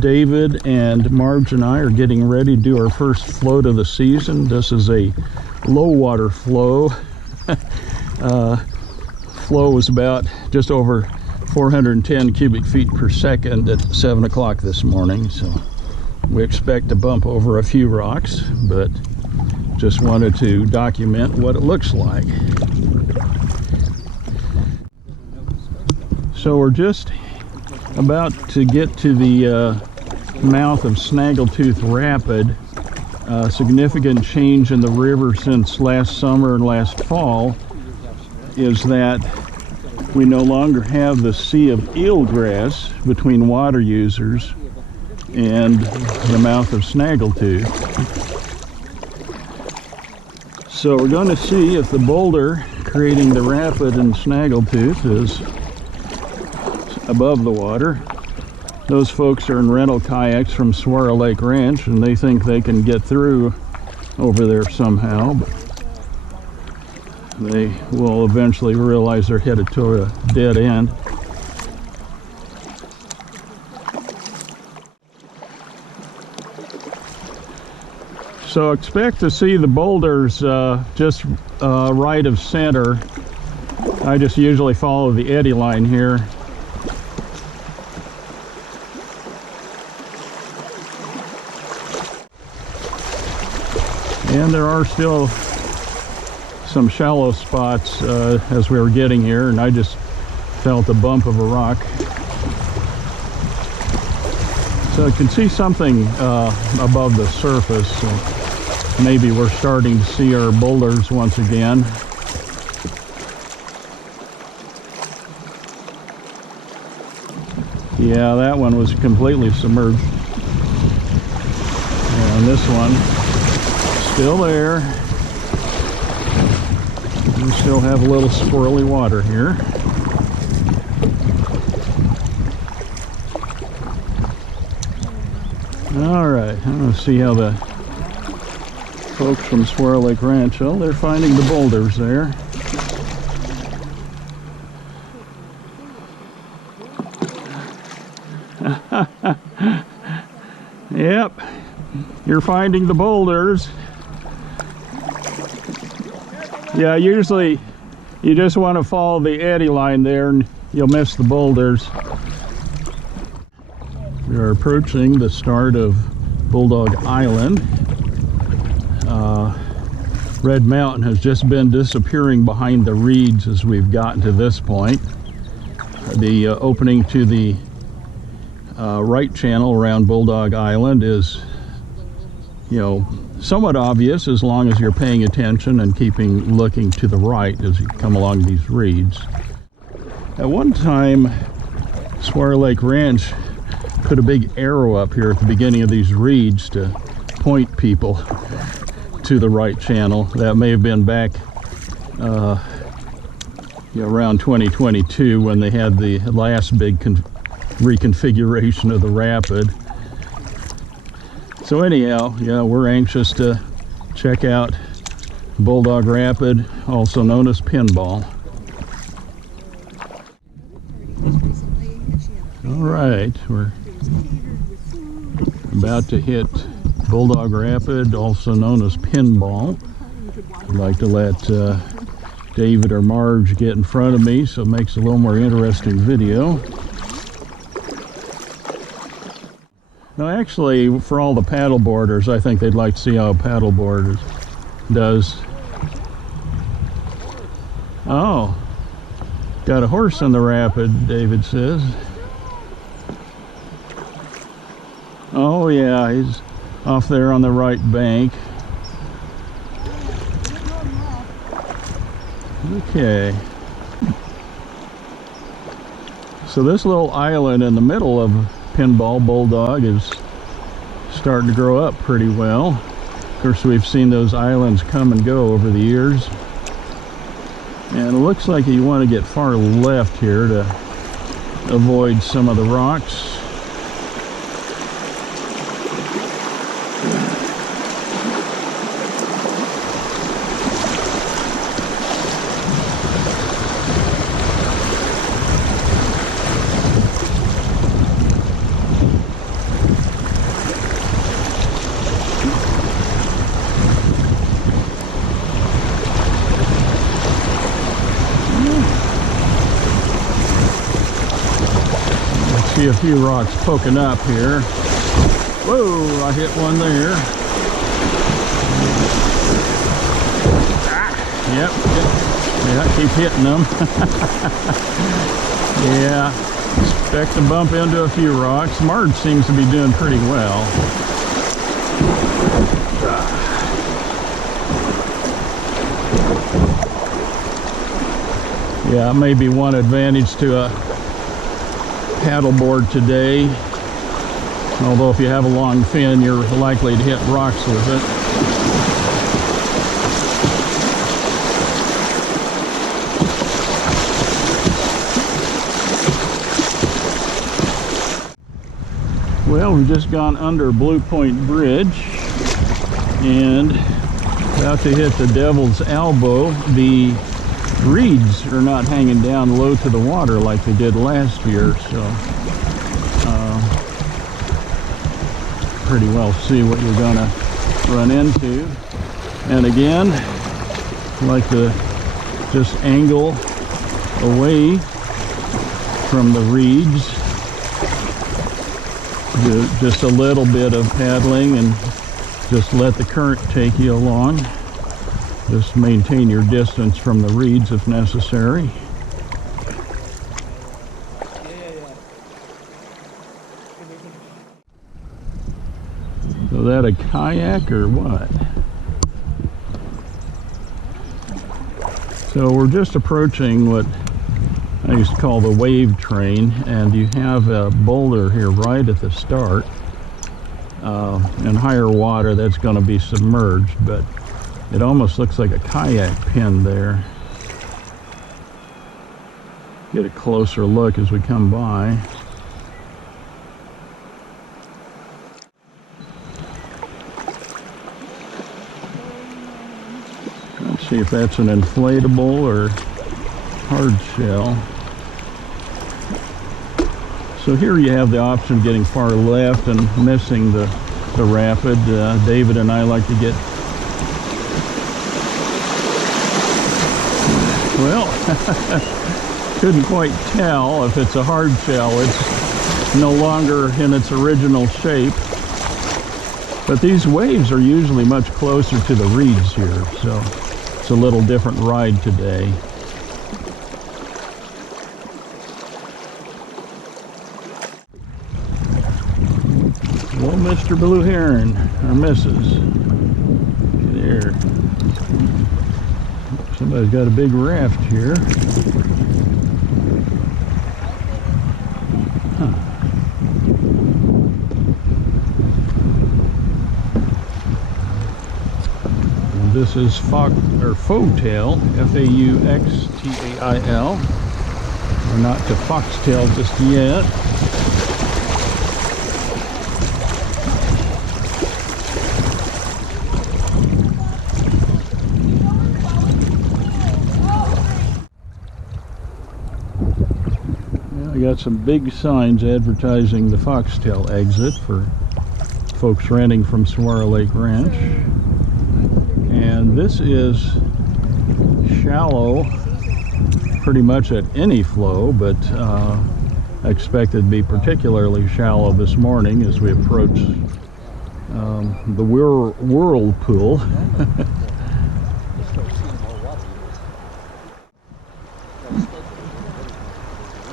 David and Marge and I are getting ready to do our first float of the season. This is a low water flow. Flow was about just over 410 cubic feet per second at 7 o'clock this morning, so we expect to bump over a few rocks, but just wanted to document what it looks like. So we're just about to get to the mouth of Snaggletooth Rapid. Significant change in the river since last summer and last fall is that we no longer have the sea of eelgrass between water users and the mouth of Snaggletooth. So we're going to see if the boulder creating the rapid in Snaggletooth is above the water. Those folks are in rental kayaks from Squirrel Lake Ranch, and they think they can get through over there somehow, but they will eventually realize they're headed to a dead end. So expect to see the boulders just right of center. I just usually follow the eddy line here. And there are still some shallow spots as we were getting here, and I just felt a bump of a rock. So I can see something above the surface. So maybe we're starting to see our boulders once again. Yeah, that one was completely submerged. And this one, still there. We still have a little swirly water here. All right, I'm going to see how the folks from Squirrel Lake Ranch, oh, they're finding the boulders there. Yep, you're finding the boulders. Yeah, usually you just want to follow the eddy line there and you'll miss the boulders. We are approaching the start of Bulldog Island. Red Mountain has just been disappearing behind the reeds as we've gotten to this point. The opening to the right channel around Bulldog Island is, you know, somewhat obvious as long as you're paying attention and looking to the right as you come along these reeds. At one time, Squirrel Lake Ranch put a big arrow up here at the beginning of these reeds to point people to the right channel. That may have been back around 2022 when they had the last big reconfiguration of the rapid. So anyhow, yeah, we're anxious to check out Bulldog Rapid, also known as Pinball. All right, we're about to hit Bulldog Rapid, also known as Pinball. I'd like to let David or Marge get in front of me so it makes a little more interesting video. Now actually, for all the paddleboarders, I think they'd like to see how a paddleboard does. Oh, got a horse in the rapid, David says. Oh yeah, he's off there on the right bank. Okay. So this little island in the middle of Pinball Bulldog is starting to grow up pretty well. Of course, we've seen those islands come and go over the years. And it looks like you want to get far left here to avoid some of the rocks. a few rocks poking up here. Whoa, I hit one there. Yep, yeah, keep hitting them. Yeah, expect to bump into a few rocks. Marge seems to be doing pretty well. Yeah, maybe one advantage to a paddleboard today. Although if you have a long fin, you're likely to hit rocks with it. Well, we've just gone under Blue Point Bridge and about to hit the Devil's Elbow. The reeds are not hanging down low to the water like they did last year, so pretty well see what you're gonna run into. And again, I like to just angle away from the reeds. Do just a little bit of paddling and just let the current take you along. Just maintain your distance from the reeds if necessary. So that a kayak or what? So we're just approaching what I used to call the wave train, and you have a boulder here right at the start. In higher water that's going to be submerged, but it almost looks like a kayak pin there. Get a closer look as we come by. Let's see if that's an inflatable or hard shell. So here you have the option of getting far left and missing the rapid. David and I like to get, well, couldn't quite tell if it's a hard shell. It's no longer in its original shape. But these waves are usually much closer to the reeds here, so it's a little different ride today. Well, Mr. Blue Heron, or Mrs. There. Somebody's got a big raft here. Huh. And this is Fauxtail, F-A-U-X-T-A-I-L. We're not to foxtail just yet. We got some big signs advertising the Foxtail exit for folks renting from Saguaro Lake Ranch. And this is shallow pretty much at any flow, but I expect it to be particularly shallow this morning as we approach the whirlpool.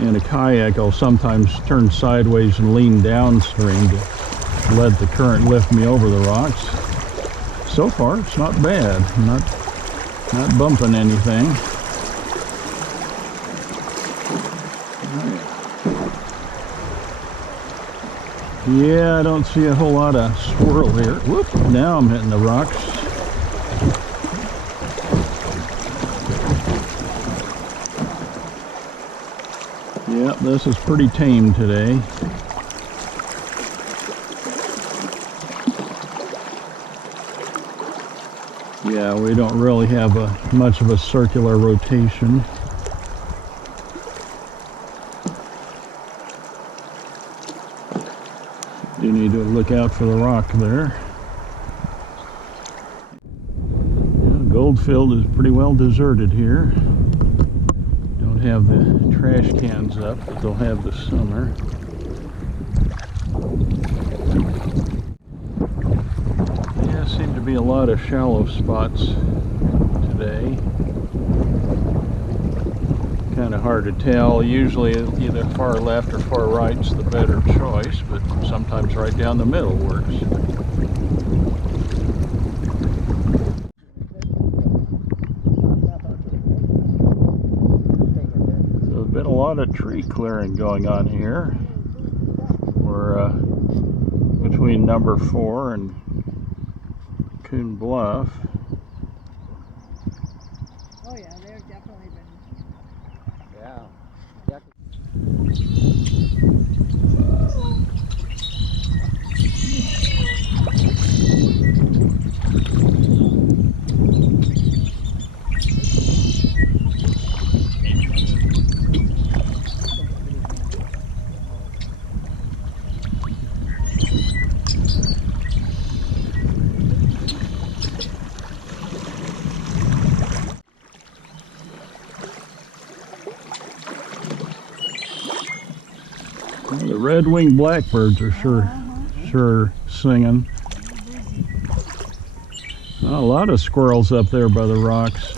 In a kayak, I'll sometimes turn sideways and lean downstream to let the current lift me over the rocks. So far, it's not bad. Not bumping anything. Yeah, I don't see a whole lot of swirl here. Whoop! Now I'm hitting the rocks. Yep, this is pretty tame today. Yeah, we don't really have much of a circular rotation. You need to look out for the rock there. Yeah, Goldfield is pretty well deserted here. Have the trash cans up that they'll have this summer. to be a lot of shallow spots today. Kind of hard to tell. Usually either far left or far right's the better choice, but sometimes right down the middle works. So there's been a lot of tree clearing going on here. We're between number 4 and Coon Bluff. Oh yeah, they've definitely been. Yeah. Well, the red-winged blackbirds are sure singing. Oh, a lot of squirrels up there by the rocks.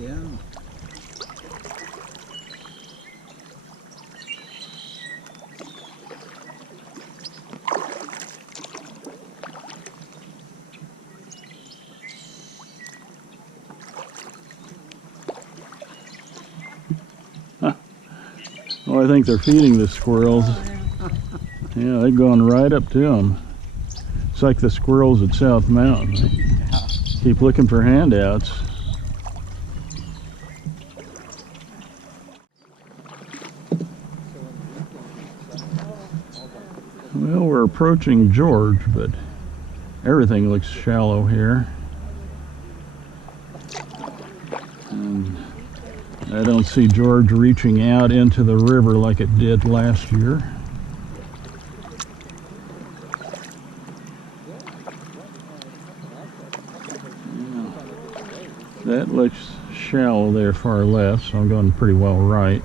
Yeah. Oh, I think they're feeding the squirrels. Yeah, they're going right up to them. It's like the squirrels at South Mountain. They keep looking for handouts. Well, we're approaching George, but everything looks shallow here. And I don't see George reaching out into the river like it did last year. That looks shallow there far left, so I'm going pretty well right.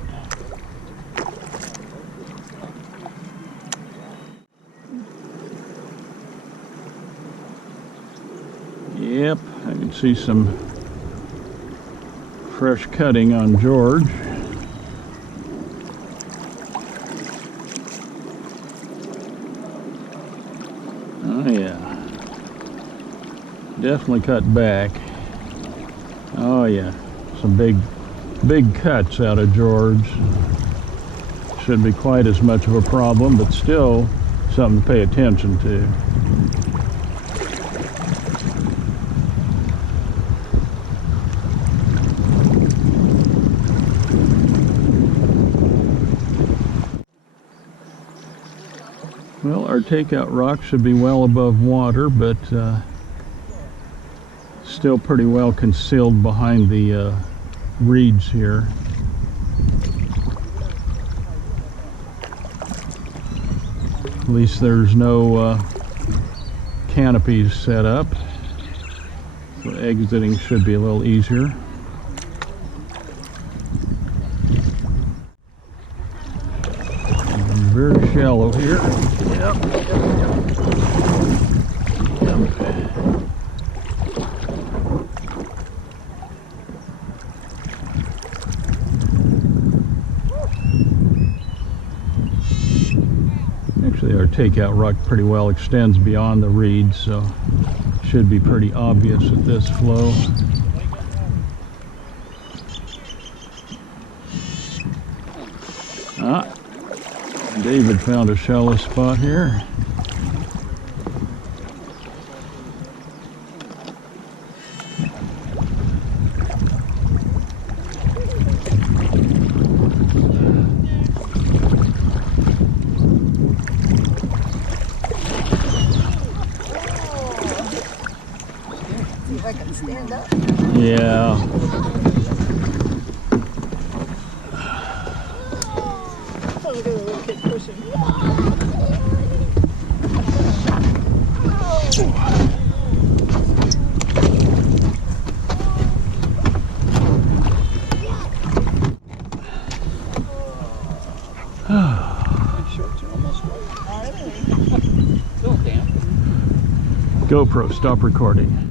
Yep, I can see some fresh cutting on George. Oh yeah, definitely cut back. Oh yeah, some big cuts out of George. Shouldn't be quite as much of a problem, but still something to pay attention to. Well, our takeout rock should be well above water, but still pretty well concealed behind the reeds here. At least there's no canopies set up, so exiting should be a little easier. Very shallow here. Yep. Actually, our takeout rock pretty well extends beyond the reeds, so should be pretty obvious at this flow. Ah, David found a shallow spot here. See if I can stand up. Yeah. Oh, look at the little kid pushing. GoPro, stop recording.